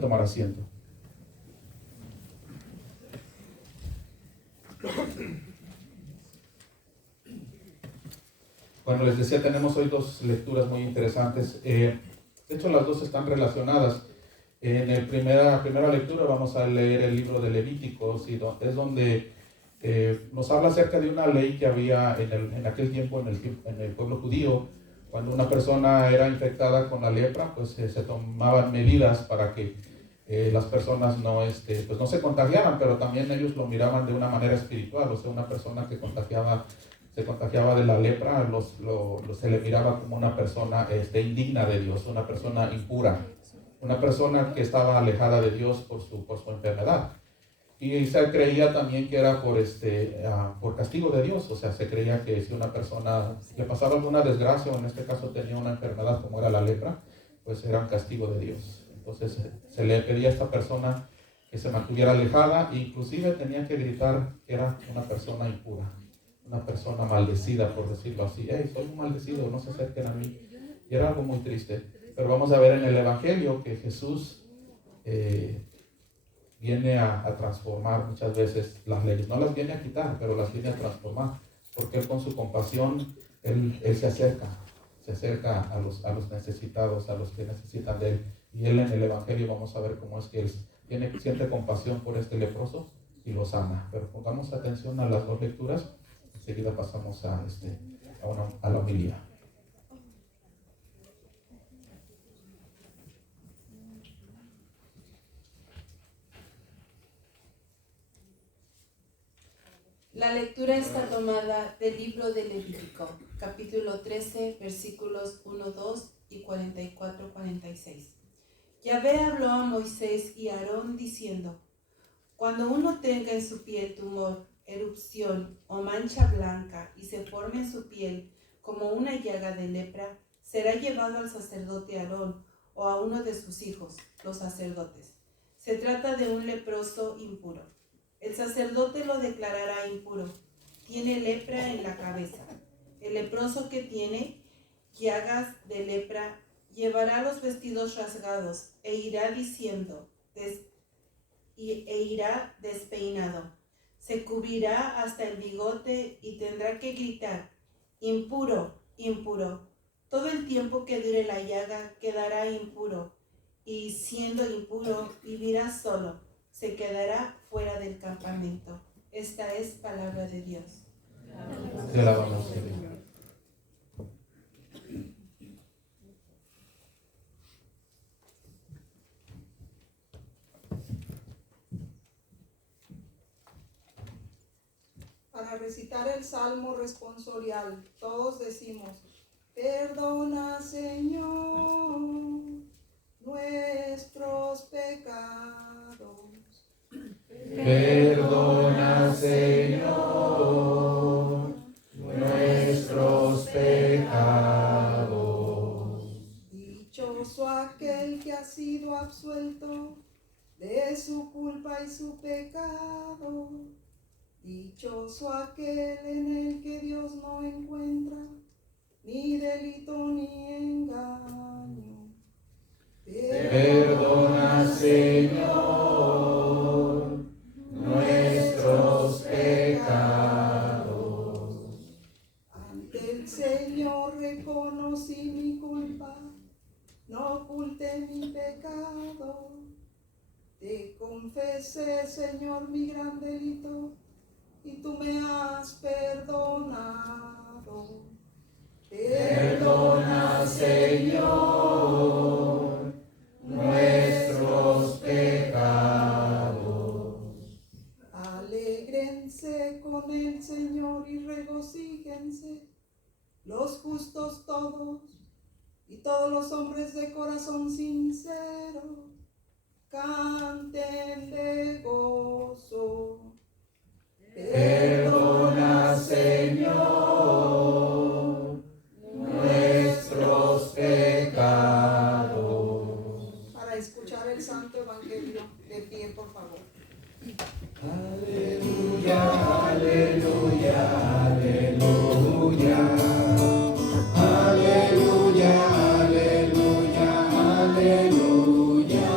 Tomar asiento. Bueno, les decía, tenemos hoy dos lecturas muy interesantes. De hecho, las dos están relacionadas. En la primera lectura vamos a leer el libro de Levíticos, y es donde nos habla acerca de una ley que había en aquel tiempo en el pueblo judío. Cuando una persona era infectada con la lepra, pues se tomaban medidas para que las personas pues no se contagiaran, pero también ellos lo miraban de una manera espiritual. O sea, una persona que se contagiaba de la lepra, se le miraba como una persona indigna de Dios, una persona impura, una persona que estaba alejada de Dios por su enfermedad. Y se creía también que era por castigo de Dios. O sea, se creía que si una persona le pasaba alguna desgracia, o en este caso tenía una enfermedad como era la lepra, pues era un castigo de Dios. Entonces se le pedía a esta persona que se mantuviera alejada, e inclusive tenía que gritar que era una persona impura, una persona maldecida, por decirlo así. Hey, soy un maldecido, no se acerquen a mí. Y era algo muy triste. Pero vamos a ver en el Evangelio que Jesús viene a transformar muchas veces las leyes. No las viene a quitar, pero las viene a transformar, porque Él con su compasión, Él se acerca a los necesitados, a los que necesitan de Él. Y Él en el Evangelio vamos a ver cómo es que Él siente compasión por este leproso y lo sana. Pero pongamos atención a las dos lecturas. Enseguida pasamos a la homilía. La lectura está tomada del libro de Levítico, capítulo 13, versículos 1, 2 y 44, 46. Yahvé habló a Moisés y a Aarón diciendo: cuando uno tenga en su piel tumor, erupción o mancha blanca y se forme en su piel como una llaga de lepra, será llevado al sacerdote Aarón o a uno de sus hijos, los sacerdotes. Se trata de un leproso impuro. El sacerdote lo declarará impuro. Tiene lepra en la cabeza. El leproso que tiene llagas de lepra llevará los vestidos rasgados e irá despeinado. Se cubrirá hasta el bigote y tendrá que gritar: impuro, impuro. Todo el tiempo que dure la llaga quedará impuro, y siendo impuro vivirá solo. Se quedará fuera del campamento. Esta es palabra de Dios. Te alabamos, Señor. Para recitar el salmo responsorial, todos decimos: perdona, Señor, nuestros pecados. Perdona, Señor, nuestros pecados. Dichoso aquel que ha sido absuelto de su culpa y su pecado. Dichoso aquel en el que Dios no encuentra ni delito ni engaño. Perdona, Señor, nuestros pecados. Ante el Señor reconocí mi culpa, no oculté mi pecado. Te confesé, Señor, mi gran delito, y tú me has perdonado. Perdona, Señor, nuestros pecados. Alégrense con el Señor y regocíjense los justos todos y todos los hombres de corazón sincero. Canten de gozo. Perdona, Señor, nuestros pecados. Para escuchar el Santo Evangelio, de pie, por favor. Aleluya, aleluya, aleluya. Aleluya, aleluya, aleluya.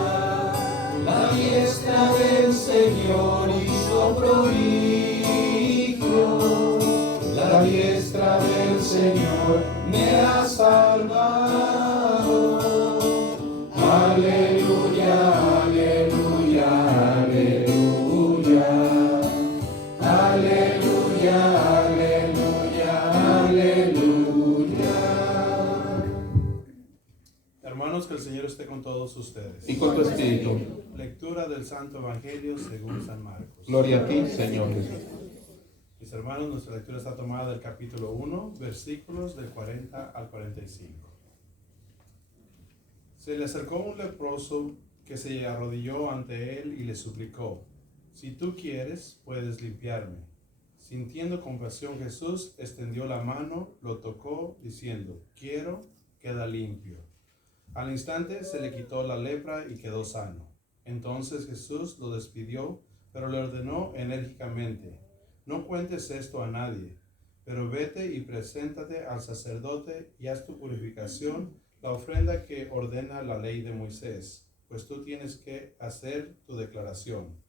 Aleluya, aleluya, aleluya. Aleluya, aleluya, aleluya. Hermanos, que el Señor esté con todos ustedes. Y con tu espíritu. Lectura del Santo Evangelio según San Marcos. Gloria a ti, Señor Jesús. Mis hermanos, nuestra lectura está tomada del capítulo 1, versículos del 40 al 45. Se le acercó un leproso que se arrodilló ante él y le suplicó: si tú quieres, puedes limpiarme. Sintiendo compasión, Jesús extendió la mano, lo tocó, diciendo: quiero, queda limpio. Al instante se le quitó la lepra y quedó sano. Entonces Jesús lo despidió, pero le ordenó enérgicamente: no cuentes esto a nadie, pero vete y preséntate al sacerdote y haz tu purificación, la ofrenda que ordena la ley de Moisés, pues tú tienes que hacer tu declaración.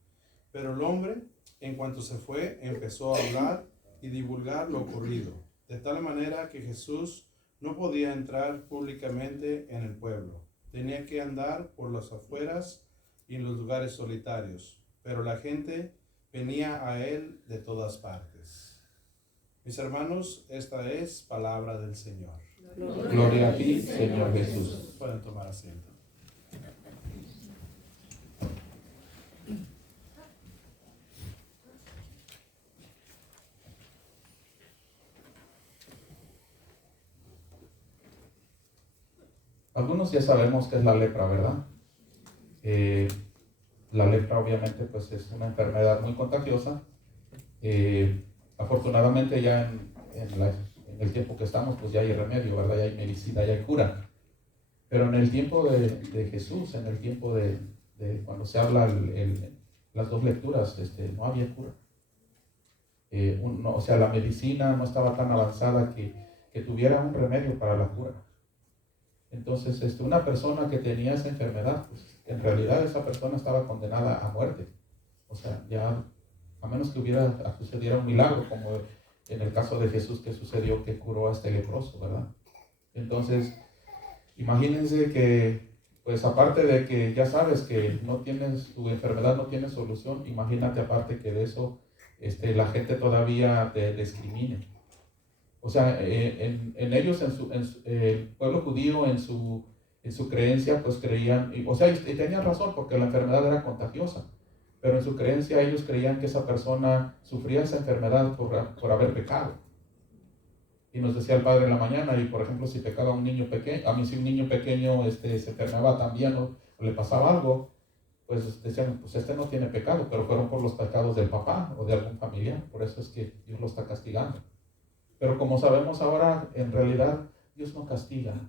Pero el hombre, en cuanto se fue, empezó a hablar y divulgar lo ocurrido, de tal manera que Jesús no podía entrar públicamente en el pueblo. Tenía que andar por las afueras y en los lugares solitarios, pero la gente venía a él de todas partes. Mis hermanos, esta es palabra del Señor. Gloria a ti, Señor Jesús. Pueden tomar asiento. Algunos ya sabemos qué es la lepra, ¿verdad? La lepra obviamente pues es una enfermedad muy contagiosa. Afortunadamente ya en el tiempo que estamos pues ya hay remedio, ¿verdad? Ya hay medicina, ya hay cura. Pero en el tiempo de Jesús, en el tiempo de cuando se habla las dos lecturas, no había cura. O sea, la medicina no estaba tan avanzada que tuviera un remedio para la cura. Entonces, una persona que tenía esa enfermedad, pues en realidad esa persona estaba condenada a muerte. O sea, ya a menos que sucediera un milagro, como en el caso de Jesús que sucedió, que curó a este leproso, ¿verdad? Entonces, imagínense que, pues aparte de que ya sabes que tu enfermedad no tiene solución, imagínate aparte que de eso la gente todavía te discrimine. O sea, en ellos, el pueblo judío, en su creencia, pues creían, o sea, y tenían razón porque la enfermedad era contagiosa, pero en su creencia ellos creían que esa persona sufría esa enfermedad por haber pecado. Y nos decía el padre en la mañana, y por ejemplo, si pecaba un niño pequeño, a mí si un niño pequeño se enfermaba también o le pasaba algo, pues decían, pues no tiene pecado, pero fueron por los pecados del papá o de algún familiar, por eso es que Dios lo está castigando. Pero como sabemos ahora, en realidad Dios no castiga.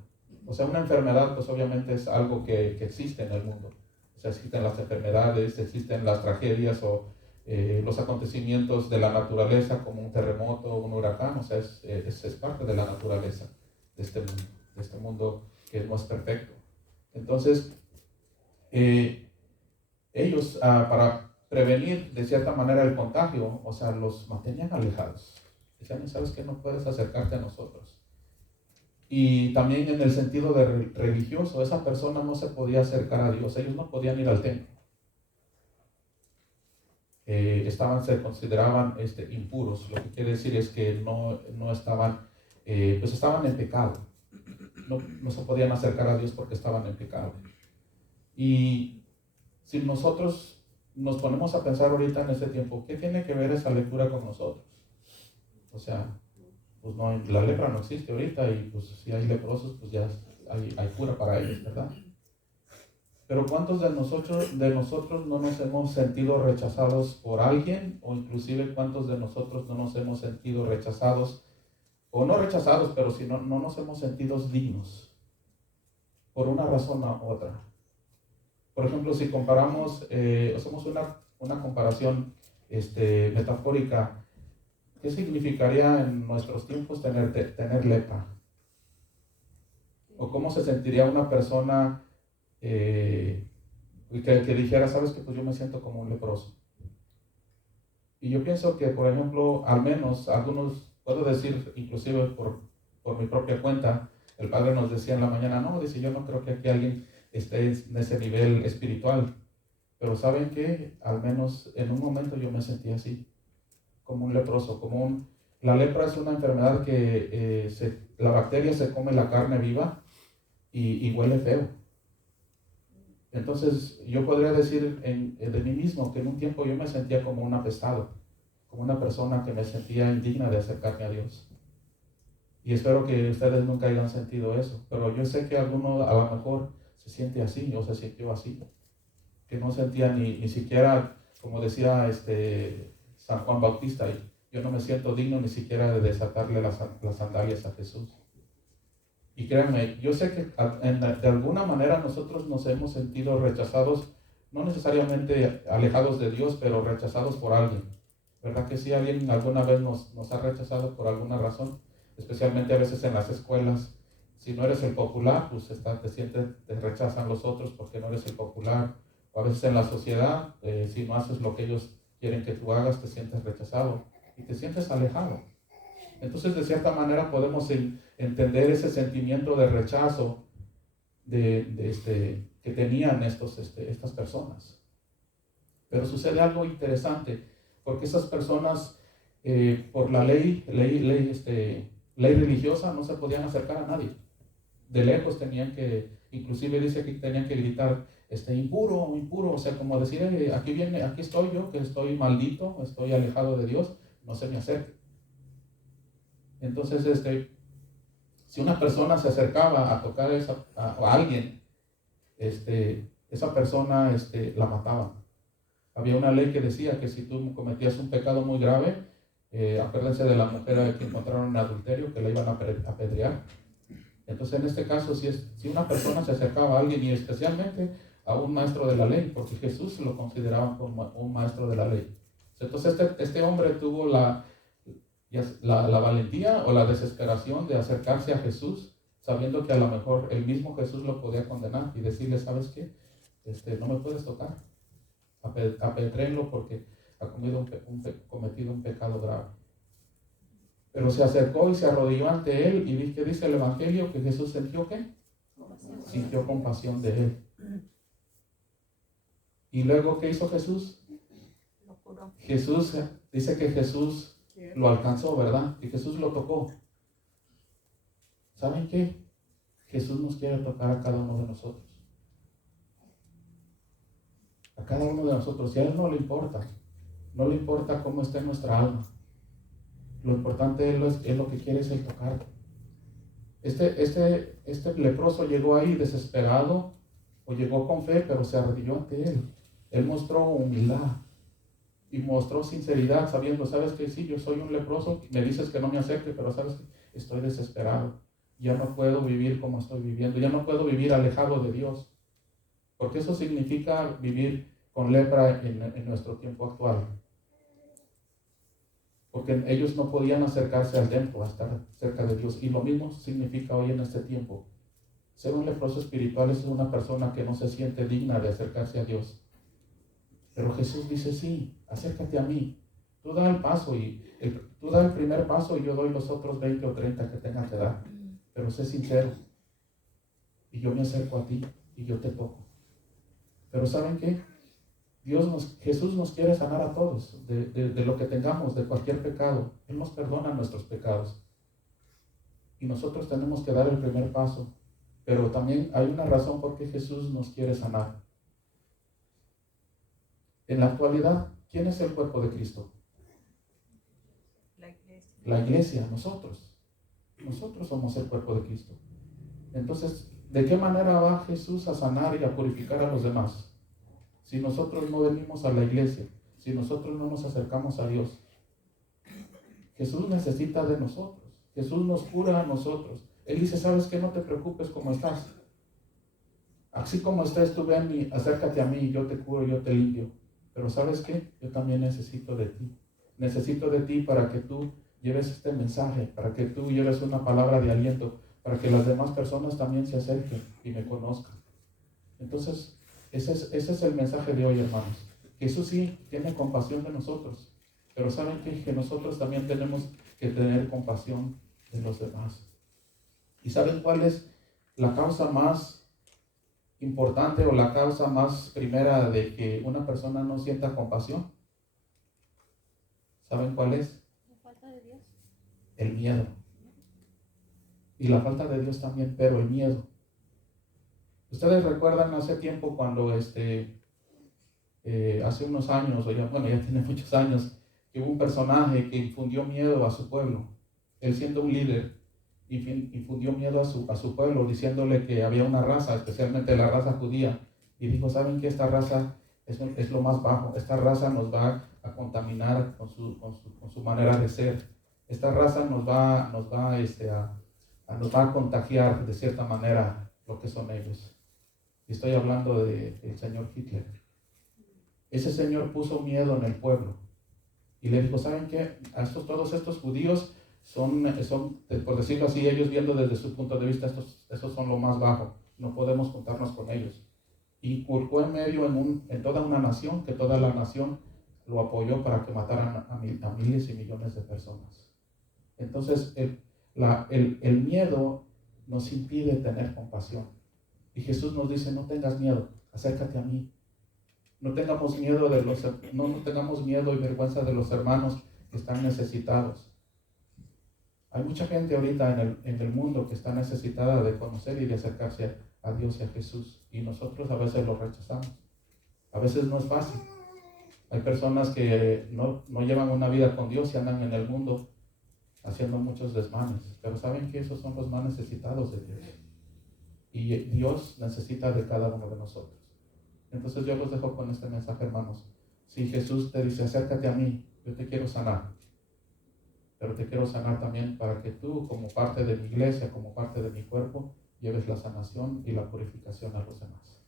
O sea, una enfermedad pues obviamente es algo que existe en el mundo. O sea, existen las enfermedades, existen las tragedias o los acontecimientos de la naturaleza como un terremoto o un huracán. O sea, es parte de la naturaleza de este mundo que no es perfecto. Entonces, ellos para prevenir de cierta manera el contagio, o sea, los mantenían alejados. Decían, ¿sabes qué? No puedes acercarte a nosotros. Y también en el sentido religioso, esa persona no se podía acercar a Dios, ellos no podían ir al templo. Se consideraban impuros, lo que quiere decir es que no estaban, pues estaban en pecado. No se podían acercar a Dios porque estaban en pecado. Y si nosotros nos ponemos a pensar ahorita en este tiempo, ¿qué tiene que ver esa lectura con nosotros? O sea, pues la lepra no existe ahorita y pues si hay leprosos, pues ya hay cura para ellos, ¿verdad? Pero ¿cuántos de nosotros no nos hemos sentido rechazados por alguien? O inclusive ¿cuántos de nosotros no nos hemos sentido rechazados? O no rechazados, pero si no nos hemos sentido dignos por una razón u otra. Por ejemplo, si comparamos, hacemos una comparación metafórica. ¿Qué significaría en nuestros tiempos tener lepra? ¿O cómo se sentiría una persona que dijera, sabes que pues yo me siento como un leproso? Y yo pienso que, por ejemplo, al menos algunos, puedo decir inclusive por mi propia cuenta, el padre nos decía en la mañana, no, dice, yo no creo que aquí alguien esté en ese nivel espiritual. Pero ¿saben qué? Al menos en un momento yo me sentí así, como un leproso, la lepra es una enfermedad que la bacteria se come la carne viva y huele feo. Entonces yo podría decir de mí mismo que en un tiempo yo me sentía como un apestado, como una persona que me sentía indigna de acercarme a Dios. Y espero que ustedes nunca hayan sentido eso, pero yo sé que alguno a lo mejor se siente así o se sintió así, que no sentía ni siquiera, como decía San Juan Bautista, yo no me siento digno ni siquiera de desatarle las sandalias a Jesús. Y créanme, yo sé que de alguna manera nosotros nos hemos sentido rechazados, no necesariamente alejados de Dios, pero rechazados por alguien. ¿Verdad que sí? Alguien alguna vez nos ha rechazado por alguna razón, especialmente a veces en las escuelas. Si no eres el popular, pues te rechazan los otros porque no eres el popular. O a veces en la sociedad, si no haces lo que ellos quieren que tú hagas, te sientes rechazado y te sientes alejado. Entonces, de cierta manera, podemos entender ese sentimiento de rechazo que tenían estas personas. Pero sucede algo interesante, porque esas personas, por la ley religiosa, no se podían acercar a nadie. De lejos inclusive dice que tenían que gritar, impuro, impuro, o sea, como decir, aquí estoy yo, que estoy maldito, estoy alejado de Dios, no se me acerque. Entonces, si una persona se acercaba a tocar a alguien, esa persona la mataba. Había una ley que decía que si tú cometías un pecado muy grave, acuérdense de la mujer que encontraron en adulterio, que la iban a apedrear. Entonces, en este caso, si una persona se acercaba a alguien, y especialmente a un maestro de la ley, porque Jesús lo consideraba como un maestro de la ley. Entonces, este hombre tuvo la valentía o la desesperación de acercarse a Jesús, sabiendo que a lo mejor el mismo Jesús lo podía condenar y decirle, ¿sabes qué? No me puedes tocar, apedréenlo porque ha cometido un pecado grave. Pero se acercó y se arrodilló ante él, y ¿qué dice el Evangelio? Que Jesús sintió ¿qué? Sintió compasión de él. Y luego, ¿qué hizo Jesús? Jesús, dice que Jesús lo alcanzó, ¿verdad? Y Jesús lo tocó. ¿Saben qué? Jesús nos quiere tocar a cada uno de nosotros. A cada uno de nosotros. Y a Él no le importa cómo esté nuestra alma. Lo importante es lo que quiere es el tocar. Este leproso llegó ahí desesperado, o llegó con fe, pero se arrodilló ante Él. Él mostró humildad y mostró sinceridad, sabiendo, ¿sabes qué? Sí, yo soy un leproso, me dices que no me acerque, pero ¿sabes qué? Estoy desesperado. Ya no puedo vivir como estoy viviendo, ya no puedo vivir alejado de Dios. Porque eso significa vivir con lepra en nuestro tiempo actual. Porque ellos no podían acercarse al templo, a estar cerca de Dios. Y lo mismo significa hoy en este tiempo. Ser un leproso espiritual es una persona que no se siente digna de acercarse a Dios. Pero Jesús dice, sí, acércate a mí. Tú da el paso tú da el primer paso y yo doy los otros 20 o 30 que tengas que dar. Pero sé sincero. Y yo me acerco a ti y yo te toco. Pero ¿saben qué? Jesús nos quiere sanar a todos de lo que tengamos, de cualquier pecado. Él nos perdona nuestros pecados. Y nosotros tenemos que dar el primer paso. Pero también hay una razón por qué Jesús nos quiere sanar. En la actualidad, ¿quién es el cuerpo de Cristo? La iglesia, nosotros. Nosotros somos el cuerpo de Cristo. Entonces, ¿de qué manera va Jesús a sanar y a purificar a los demás? Si nosotros no venimos a la iglesia, si nosotros no nos acercamos a Dios. Jesús necesita de nosotros. Jesús nos cura a nosotros. Él dice, ¿sabes qué? No te preocupes cómo estás. Así como estés, tú ven y acércate a mí, yo te curo, yo te limpio. Pero ¿sabes qué? Yo también necesito de ti. Necesito de ti para que tú lleves este mensaje, para que tú lleves una palabra de aliento, para que las demás personas también se acerquen y me conozcan. Entonces, ese es el mensaje de hoy, hermanos. Jesús sí tiene compasión de nosotros, pero ¿saben qué? Que nosotros también tenemos que tener compasión de los demás. ¿Y saben cuál es la causa más importante o la causa más primera de que una persona no sienta compasión? ¿Saben cuál es? La falta de Dios. El miedo. Y la falta de Dios también, pero el miedo. Ustedes recuerdan hace tiempo cuando hace unos años, ya tiene muchos años, que hubo un personaje que infundió miedo a su pueblo. Él siendo un líder, infundió miedo a su pueblo, diciéndole que había una raza, especialmente la raza judía, y dijo, ¿saben qué? Esta raza es lo más bajo, esta raza nos va a contaminar con su manera de ser, esta raza nos va a contagiar de cierta manera lo que son ellos. Y estoy hablando del señor Hitler. Ese señor puso miedo en el pueblo y le dijo, ¿saben qué? Todos estos judíos son, por decirlo así, ellos viendo desde su punto de vista, estos son lo más bajo, no podemos juntarnos con ellos. Y colocó en medio en toda una nación, que toda la nación lo apoyó para que mataran a miles y millones de personas. Entonces, el miedo nos impide tener compasión. Y Jesús nos dice, no tengas miedo, acércate a mí. No tengamos miedo no tengamos miedo y vergüenza de los hermanos que están necesitados. Hay mucha gente ahorita en el mundo que está necesitada de conocer y de acercarse a Dios y a Jesús. Y nosotros a veces lo rechazamos. A veces no es fácil. Hay personas que no llevan una vida con Dios y andan en el mundo haciendo muchos desmanes. Pero saben que esos son los más necesitados de Dios. Y Dios necesita de cada uno de nosotros. Entonces yo los dejo con este mensaje, hermanos. Si Jesús te dice, acércate a mí, yo te quiero sanar. Pero te quiero sanar también para que tú, como parte de mi iglesia, como parte de mi cuerpo, lleves la sanación y la purificación a los demás.